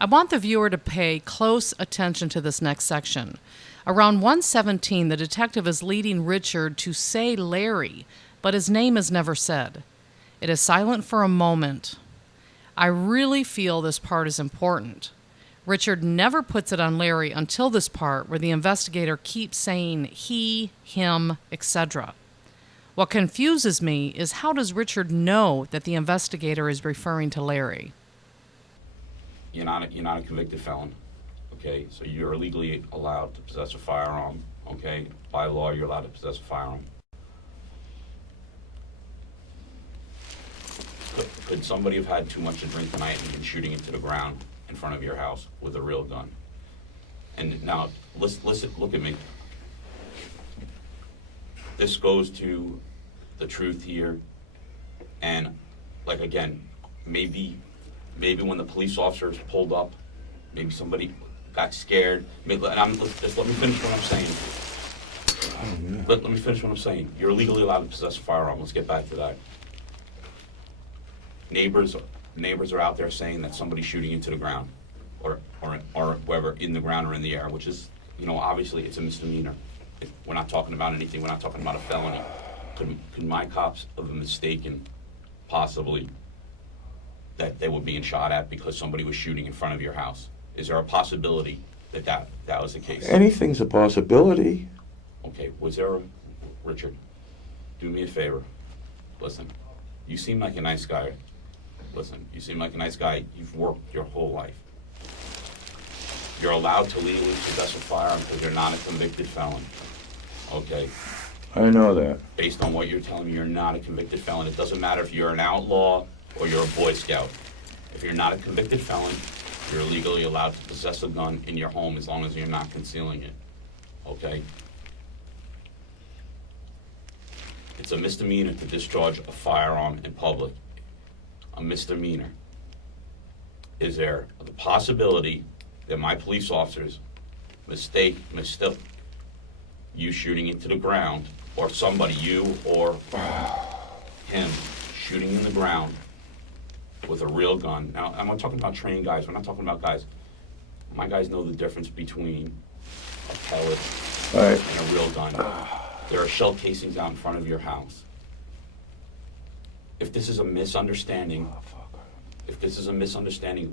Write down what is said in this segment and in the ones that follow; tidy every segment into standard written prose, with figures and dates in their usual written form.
I want the viewer to pay close attention to this next section. Around 1:17, the detective is leading Richard to say Larry, but his name is never said. It is silent for a moment. I really feel this part is important. Richard never puts it on Larry until this part where the investigator keeps saying he, him, etc. What confuses me is how does Richard know that the investigator is referring to Larry? You're not a convicted felon, okay? So you're legally allowed to possess a firearm, okay? By law, you're allowed to possess a firearm. Could somebody have had too much to drink tonight and been shooting into the ground in front of your house with a real gun? And now, listen, look at me. This goes to the truth here, and like again, maybe when the police officers pulled up, maybe somebody got scared. Just let me finish what I'm saying. Let me finish what I'm saying. You're legally allowed to possess a firearm. Let's get back to that. Neighbors are out there saying that somebody's shooting into the ground, or whether in the ground or in the air, which is, obviously it's a misdemeanor. We're not talking about anything. We're not talking about a felony. Could my cops have been mistaken, possibly, that they were being shot at because somebody was shooting in front of your house? Is there a possibility that was the case? Anything's a possibility. Okay, Richard, do me a favor. Listen, you seem like a nice guy. You've worked your whole life. You're allowed to legally possess a firearm because you're not a convicted felon. Okay? I know that. Based on what you're telling me, you're not a convicted felon. It doesn't matter if you're an outlaw or you're a Boy Scout. If you're not a convicted felon, you're legally allowed to possess a gun in your home as long as you're not concealing it. Okay? It's a misdemeanor to discharge a firearm in public. A misdemeanor. Is there the possibility that my police officers mistook you shooting into the ground, or somebody, you or him, shooting in the ground with a real gun? Now, I'm not talking about trained guys. We're not talking about guys. My guys know the difference between a pellet and a real gun. There are shell casings out in front of your house. If this is a misunderstanding,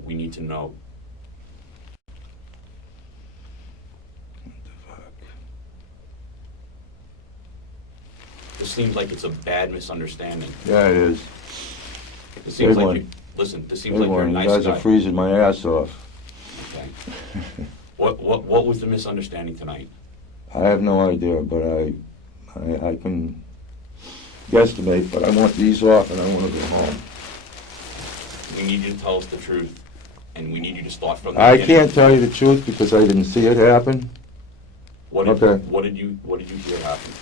we need to know. This seems like it's a bad misunderstanding. Yeah, it is. This seems like this seems like you're a nice guy. You guys are freezing my ass off. Okay. What was the misunderstanding tonight? I have no idea, but I can guesstimate, but I want these off and I want to go home. We need you to tell us the truth, and we need you to start from the I beginning. can't tell you the truth because I didn't see it happen. What did you hear happen?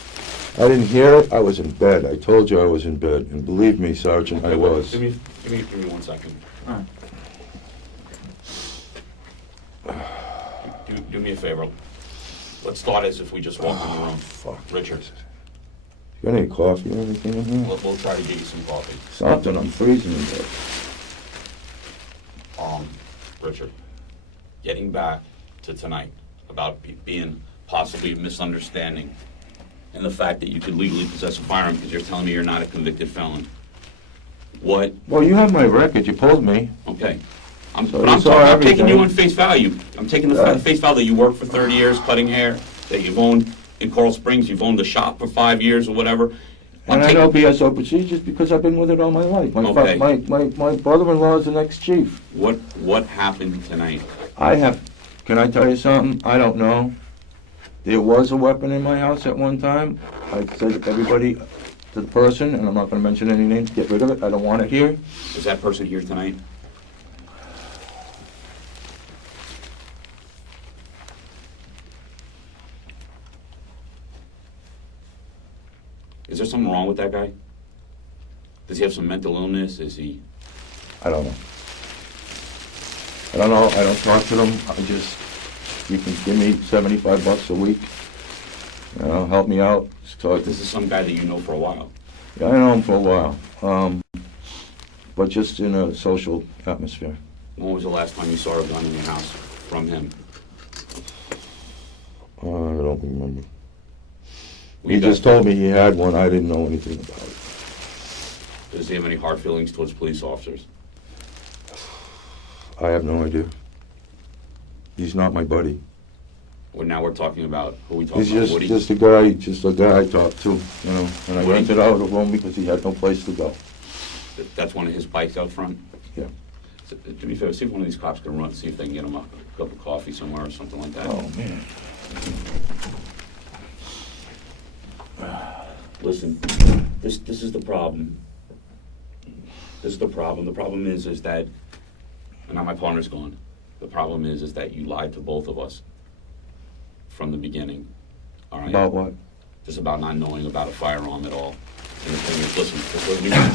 I didn't hear it. I was in bed. I told you I was in bed, and believe me, Sergeant, I was. Give me 1 second. All right. Do me a favor. Let's start as if we just walked in the room. Fuck. Richard. You got any coffee or anything in here? We'll try to get you some coffee. Something. I'm freezing in bed. Richard, getting back to tonight about being possibly a misunderstanding and the fact that you could legally possess a firearm because you're telling me you're not a convicted felon. What? Well, you have my record. You pulled me. Okay. I'm taking you on face value. I'm taking the face value that you worked for 30 years cutting hair, that you've owned in Coral Springs, you've owned the shop for 5 years or whatever. And I know BSO procedures because I've been with it all my life. My brother-in-law is the next chief. What happened tonight? Can I tell you something? I don't know. There was a weapon in my house at one time. I said to everybody, to the person, and I'm not going to mention any names, get rid of it. I don't want it here. Is that person here tonight? Is there something wrong with that guy? Does he have some mental illness? Is he? I don't know. I don't talk to them. You can give me $75 a week. Help me out. This is some guy that you know for a while. Yeah, I know him for a while. But just in a social atmosphere. When was the last time you saw a gun in your house from him? I don't remember. Were He you guys- just told me he had one. I didn't know anything about it. Does he have any hard feelings towards police officers? I have no idea. He's not my buddy. Well, now we're talking about, who are we talking He's about? just, Woody? just a guy I talked to, you know, and I Woody? rented out a room because he had no place to go. That's one of his bikes out front? Yeah. So, to be fair, see if one of these cops can run, see if they can get him a cup of coffee somewhere or something like that. Oh, man. Listen, this is the problem. This is the problem. The problem is that, and now my partner's gone. The problem is that you lied to both of us from the beginning. All right? About what? Just about not knowing about a firearm at all. And the thing is, listen,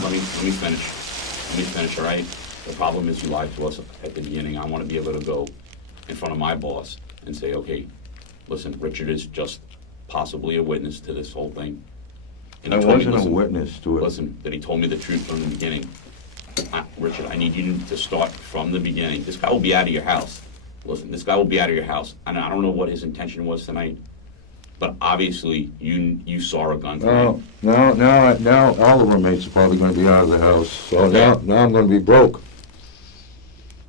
let me finish, all right? The problem is you lied to us at the beginning. I want to be able to go in front of my boss and say, okay, listen, Richard is just possibly a witness to this whole thing. And I he told me, wasn't a listen, witness to it. Listen, that he told me the truth from the beginning. Richard, I need you to start from the beginning. This guy will be out of your house. Listen, this guy will be out of your house. And I don't know what his intention was tonight, but obviously you saw a gun tonight. Now all the roommates are probably gonna be out of the house, so Okay. now I'm gonna be broke.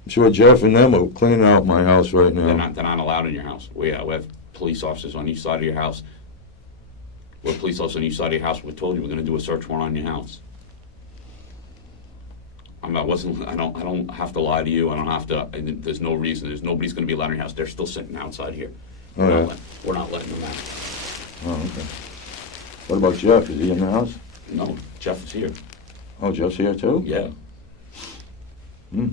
I'm sure Jeff and them are cleaning out my house right They're now. not allowed in your house. We have police officers on each side of your house. We're police officers on each side of your house. We told you we're gonna do a search warrant on your house. I don't have to lie to you. I don't have to, there's no reason. Nobody's gonna be allowed in your house. They're still sitting outside here. Oh, yeah. We're not letting them out. Oh, okay. What about Jeff? Is he in the house? No, Jeff is here. Oh, Jeff's here too? Yeah. Hmm.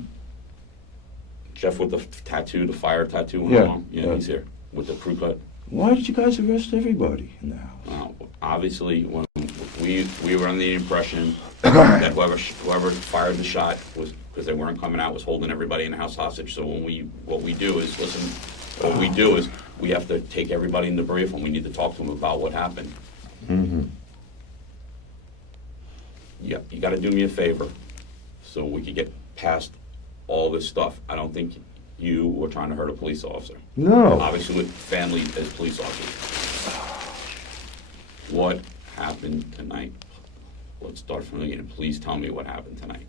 Jeff with the tattoo, the fire tattoo on Yeah, his arm. Yeah, yeah. he's here with the crew cut. Why did you guys arrest everybody in the house? Obviously, when we were under the impression that whoever fired the shot was, because they weren't coming out, was holding everybody in the house hostage. So what we do is we have to take everybody in the brief and we need to talk to them about what happened. Mm-hmm. Yeah, you got to do me a favor so we could get past all this stuff. I don't think you were trying to hurt a police officer. No. Obviously, with family as police officers. What happened tonight? Let's start from the beginning. Please tell me what happened tonight.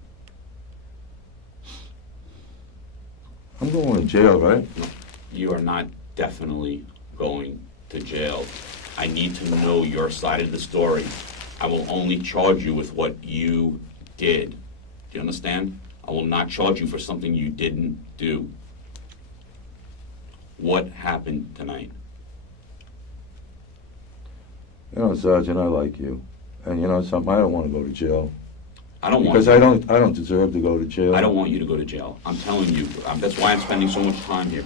I'm going to jail, right? You are not definitely going to jail. I need to know your side of the story. I will only charge you with what you did. Do you understand? I will not charge you for something you didn't do. What happened tonight? You know, Sergeant, I like you. And you know something, I don't want to go to jail. I don't want Because you. I don't deserve to go to jail. I don't want you to go to jail. I'm telling you. That's why I'm spending so much time here.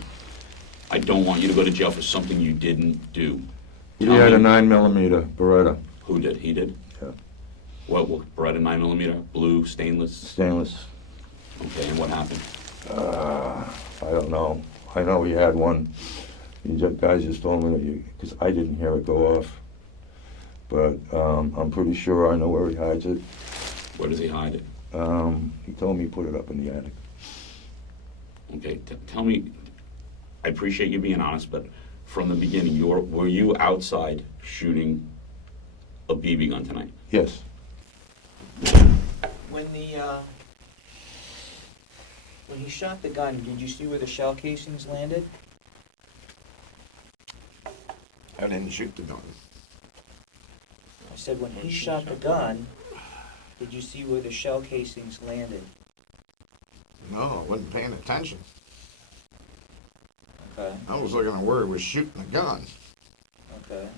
I don't want you to go to jail for something you didn't do. He Tell had me- a 9mm Beretta, Who did? He did? Yeah. What Beretta 9mm? Blue, stainless? stainless. Okay, and what happened? I don't know. I know he had one. You guys just told me that because I didn't hear it go off. But I'm pretty sure I know where he hides it. Where does he hide it? He told me he put it up in the attic. Okay, tell me, I appreciate you being honest, but from the beginning, were you outside shooting a BB gun tonight? Yes. When he shot the gun, did you see where the shell casings landed? I didn't shoot the gun. I said when he shot the gun, did you see where the shell casings landed? No, I wasn't paying attention. Okay, I was looking at where he was shooting the gun. okay.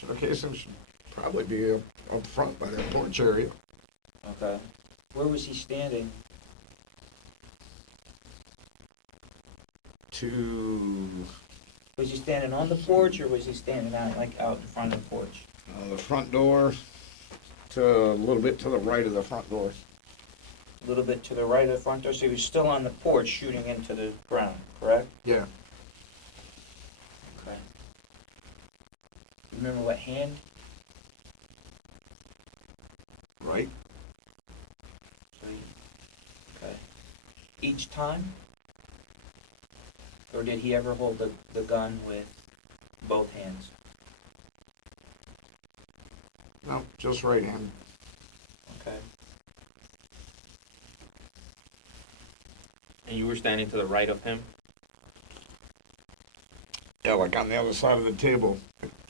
Showcasing should probably be up front by that porch area. Okay. Where was he standing? Was he standing on the porch or was he standing out in front of the porch? The front door to a little bit to the right of the front door. A little bit to the right of the front door, so he was still on the porch shooting into the ground, correct? Yeah. Okay. Remember what hand? Right. each time? Or did he ever hold the gun with both hands? No, just right hand. Okay. And you were standing to the right of him? Yeah, like on the other side of the table.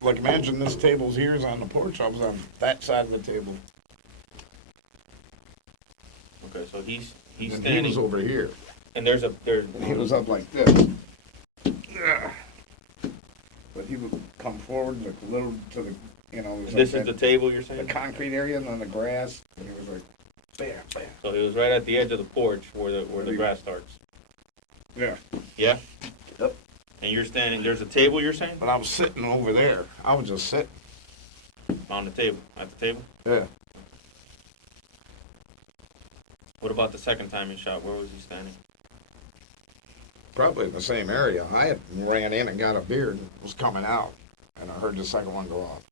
Like imagine this table's here is on the porch. I was on that side of the table. Okay, so he's And he was standing, over here. and there's And he was up like this. Yeah. But he would come forward like a little to the, there's this like is the that- table you're the saying? concrete area and then the grass. And he was like, bam, bam. So he was right at the edge of the porch where the grass starts. Yeah. Yeah? Yep. And you're standing, there's a table you're saying? But I was sitting over there. I was just sitting. On the table, at the table? Yeah. What about the second time he shot? Where was he standing? Probably in the same area. I had ran in and got a beer and was coming out. And I heard the second one go off.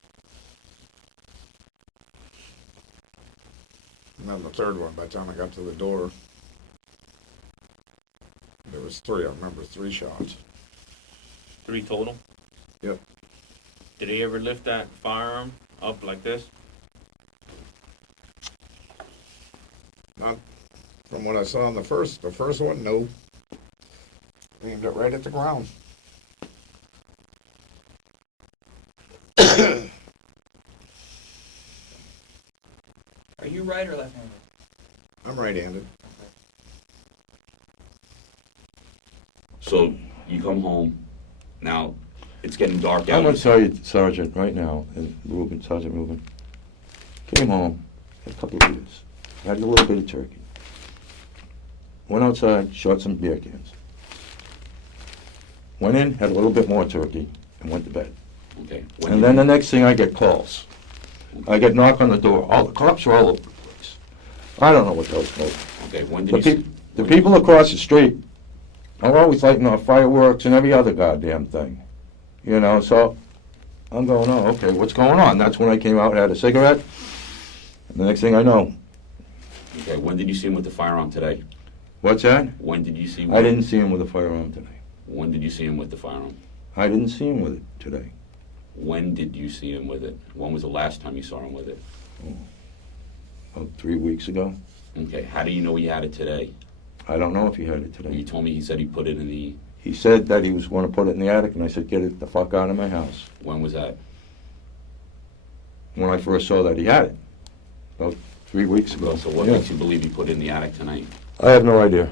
And then the third one, by the time I got to the door, there was three. I remember 3 shots. 3 total? Yep. Did he ever lift that firearm up like this? Not from what I saw in the first one, no. Aimed it right at the ground. Are you right or left-handed? I'm right-handed. So you come home, now it's getting dark I'm gonna out. tell you, Sergeant, right now, and Sergeant Rubin, came home, had a couple of beers, had a little bit of turkey. Went outside, shot some beer cans. Went in, had a little bit more turkey, and went to bed. Okay. And then the next thing, I get calls. I get knock on the door. All the cops are all over the place. I don't know what those for. Okay, when The, did you... peop the people across the street are always lighting off fireworks and every other goddamn thing. You know, so I'm going, oh, okay, what's going on? That's when I came out and had a cigarette. And the next thing I know, Okay, when did you see him with the firearm today? what's that? When did you see him? I didn't see him with a firearm today. When did you see him with the firearm? I didn't see him with it today. When did you see him with it? When was the last time you saw him with it? About 3 weeks ago. Okay, how do you know he had it today? I don't know if he had it You today. told me he said he put it in the... He said that he was going to put it in the attic, and I said, get it the fuck out of my house. When was that? When I first saw that he had it, about 3 weeks ago. So what Yeah. makes you believe he put it in the attic tonight? I have no idea.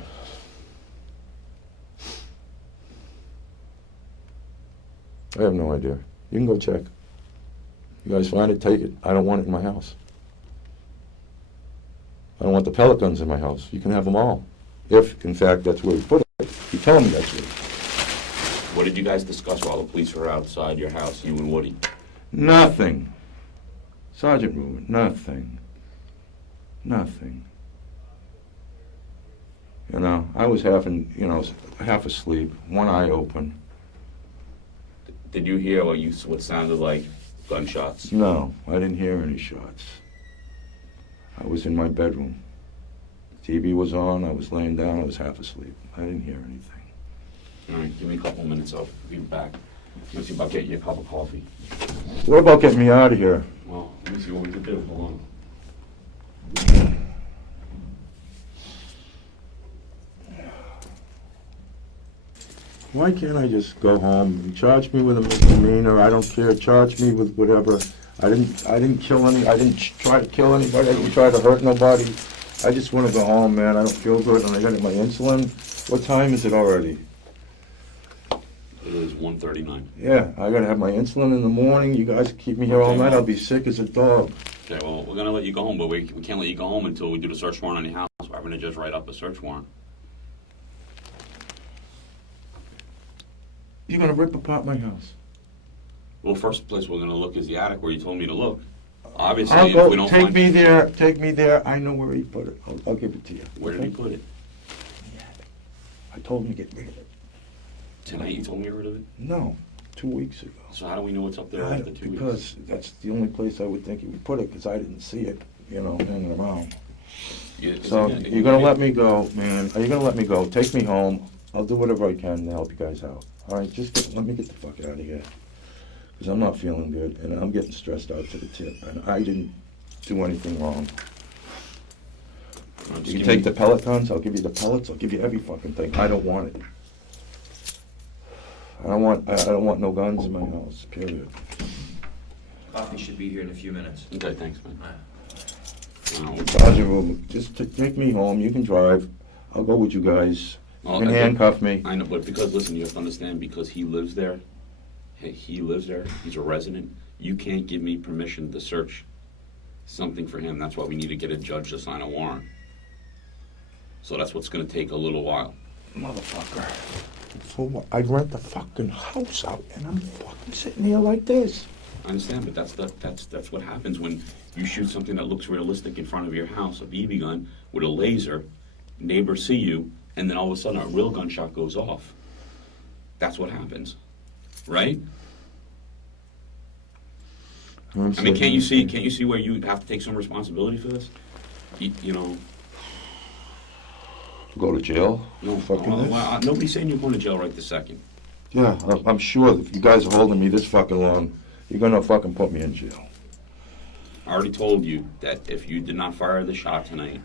I have no idea. You can go check. You guys find it, take it. I don't want it in my house. I don't want the pellet guns in my house. You can have them all. If, in fact, that's where he put it. He told me that's where. What did you guys discuss while the police were outside your house, you and Woody? Nothing. Sergeant Rubin, nothing. Nothing. You know, I was half asleep, one eye open. Did you hear what sounded like gunshots? No, I didn't hear any shots. I was in my bedroom. TV was on, I was laying down, I was half asleep. I didn't hear anything. All right, give me a couple minutes, I'll be back. Let's see about getting you a cup of coffee. What about getting me out of here? Well, let me see what we can do. Hold on. Why can't I just go home and charge me with a misdemeanor? I don't care. Charge me with whatever. I didn't kill any. I didn't try to kill anybody. I didn't try to hurt nobody. I just want to go home, man. I don't feel good, and I got my insulin. What time is it already? It is 1:39. Yeah, I gotta have my insulin in the morning. You guys keep me here all night. I'll be sick as a dog. Okay, well, we're gonna let you go home, but we can't let you go home until we do the search warrant on your house. We're gonna just write up a search warrant. You're gonna rip apart my house. Well, first place we're gonna look is the attic where you told me to look. Obviously, I'll if go. we don't Take find... me there. Take me there. I know where he put it. I'll give it to you. Where did he put it? I told him to get rid of it. Tonight you told me to get rid of it? No, 2 weeks ago. So how do we know what's up there after 2 weeks? Because that's the only place I would think he would put it, because I didn't see it, hanging around. So you're gonna let me go, man. Are you gonna let me go? Take me home. I'll do whatever I can to help you guys out. All right, let me get the fuck out of here. Because I'm not feeling good, and I'm getting stressed out to the tip. And I didn't do anything wrong. You can take the pellet guns. I'll give you the pellets. I'll give you every fucking thing. I don't want it. I don't want no guns in my house. Period. Coffee should be here in a few minutes. Okay, thanks, man. Sergeant, just take me home. You can drive. I'll go with you guys. You can handcuff me. I know, but because, listen, you have to understand, because he lives there, he's a resident, you can't give me permission to search something for him. That's why we need to get a judge to sign a warrant. So that's what's gonna take a little while. Motherfucker. For what? I rent the fucking house out, and I'm fucking sitting here like this. I understand, but that's what happens when you shoot something that looks realistic in front of your house, a BB gun with a laser, neighbors see you, and then all of a sudden a real gunshot goes off. That's what happens, right? I mean, can't you see where you have to take some responsibility for this? You know. Go to jail? No, Fucking nobody's saying you're going to jail right this second. Yeah, I'm sure if you guys are holding me this fucking long, you're gonna fucking put me in jail. I already told you that if you did not fire the shot tonight,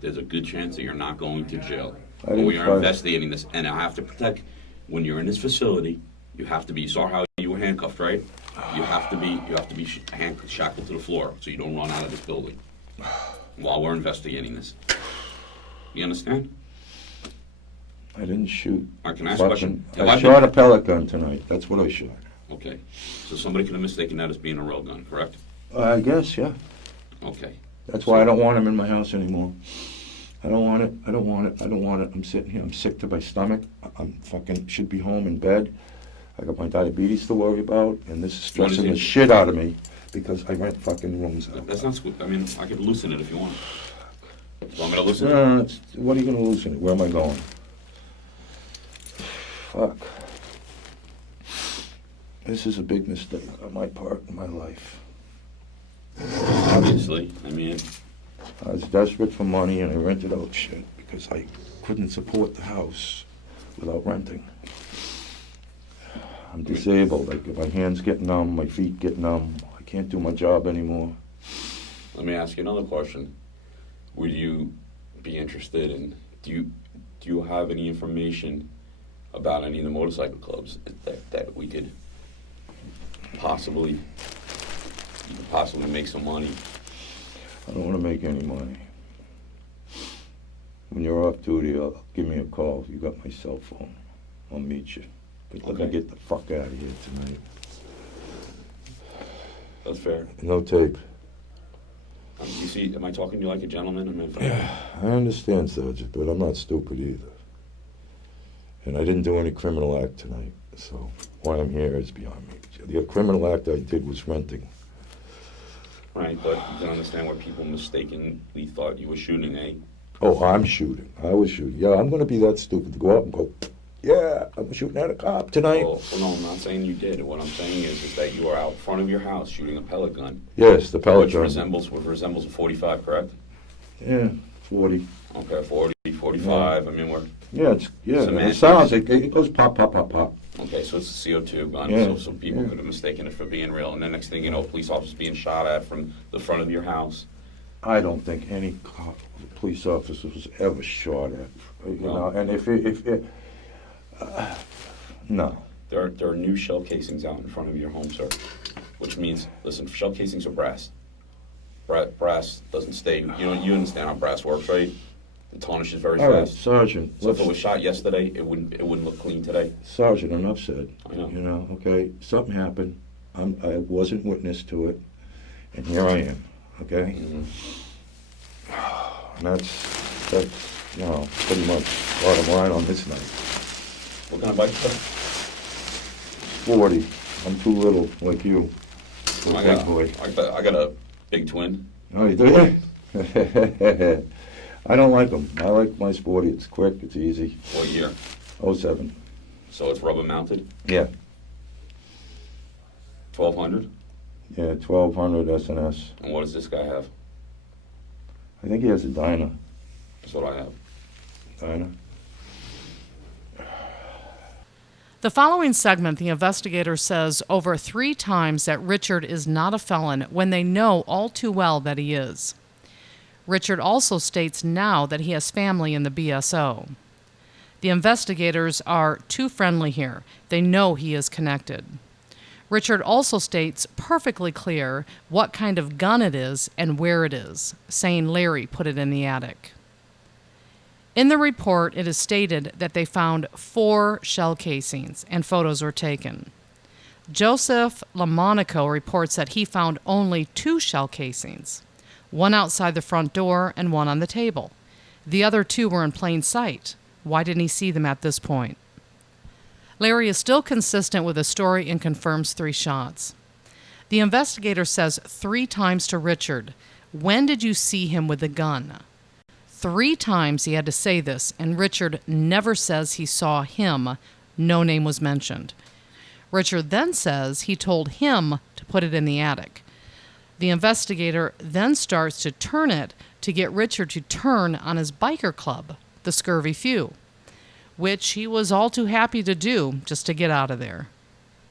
there's a good chance that you're not going to jail. We are investigating this, and I have to protect. When you're in this facility, you have to be. You saw how you were handcuffed, right? You have to be shackled to the floor so you don't run out of this building while we're investigating this. You understand? I didn't shoot. I can ask a question. I shot a pellet gun tonight. That's what I shot. Okay. So somebody could have mistaken that as being a real gun, correct? I guess, yeah. Okay. That's why I don't want him in my house anymore. I don't want it. I don't want it. I don't want it. I'm sitting here. I'm sick to my stomach. I'm fucking should be home in bed. I got my diabetes to worry about, and this is stressing the shit out of me because I rent fucking rooms out. That's not sweet. I mean, I could loosen it if you want. So I'm gonna loosen it. What are you gonna loosen it? Where am I going? Fuck. This is a big mistake on my part in my life. Obviously, I mean. I was desperate for money and I rented out shit because I couldn't support the house without renting. I'm disabled. Like, my hands get numb, my feet get numb. I can't do my job anymore. Let me ask you another question. Would you be interested in, do you have any information about any of the motorcycle clubs that we could possibly make some money? I don't want to make any money. When you're off duty, give me a call. You got my cell phone. I'll meet you. But let me get the fuck out of here tonight. That's fair. No tape. You see, am I talking to you like a gentleman? Yeah, I understand, Sergeant, but I'm not stupid either. And I didn't do any criminal act tonight, so why I'm here is beyond me. The criminal act I did was renting. Right, but you can understand where people mistakenly thought you were shooting, eh? Oh, I'm shooting. I was shooting. Yeah, I'm going to be that stupid to go out and go, yeah, I'm shooting at a cop tonight. Well, no, I'm not saying you did. What I'm saying is that you are out front of your house shooting a pellet gun. Yes, the pellet gun. Which resembles a 45, correct? Yeah, 40. Okay, 40, 45. Yeah. I mean, it sounds like it goes pop, pop, pop, pop. Okay, so it's a CO2 gun, yeah. so people could have mistaken it for being real. And the next thing you know, police officers being shot at from the front of your house. I don't think any police officer was ever shot at. You know, and no. There are new shell casings out in front of your home, sir. Which means, listen, shell casings are brass. Brass doesn't stay. You understand how brass works, right? It tarnishes very fast. All right, Sergeant. So if it was shot yesterday, it wouldn't look clean today. Sergeant, enough said. I know. You know, okay, something happened. I wasn't witness to it, and here I am. Okay. Mm-hmm. And that's pretty much bottom line on this night. What kind of bike is that? 40. I'm too little, like you. I got a big twin. Oh, you do? I don't like them. I like my sporty. It's quick. It's easy. What year? 07. So it's rubber mounted? Yeah. 1200? Yeah, 1200 SNS. And what does this guy have? I think he has a diner. That's what I have. Diner. The following segment, the investigator says over 3 times that Richard is not a felon when they know all too well that he is. Richard also states now that he has family in the BSO. The investigators are too friendly here. They know he is connected. Richard also states perfectly clear what kind of gun it is and where it is, saying Larry put it in the attic. In the report, it is stated that they found 4 shell casings and photos were taken. Joseph Lamonaco reports that he found only 2 shell casings, one outside the front door and one on the table. The other 2 were in plain sight. Why didn't he see them at this point? Larry is still consistent with his story and confirms 3 shots. The investigator says 3 times to Richard, "When did you see him with the gun?" 3 times he had to say this, and Richard never says he saw him. No name was mentioned. Richard then says he told him to put it in the attic. The investigator then starts to turn it to get Richard to turn on his biker club, the Scurvy Few, which he was all too happy to do just to get out of there.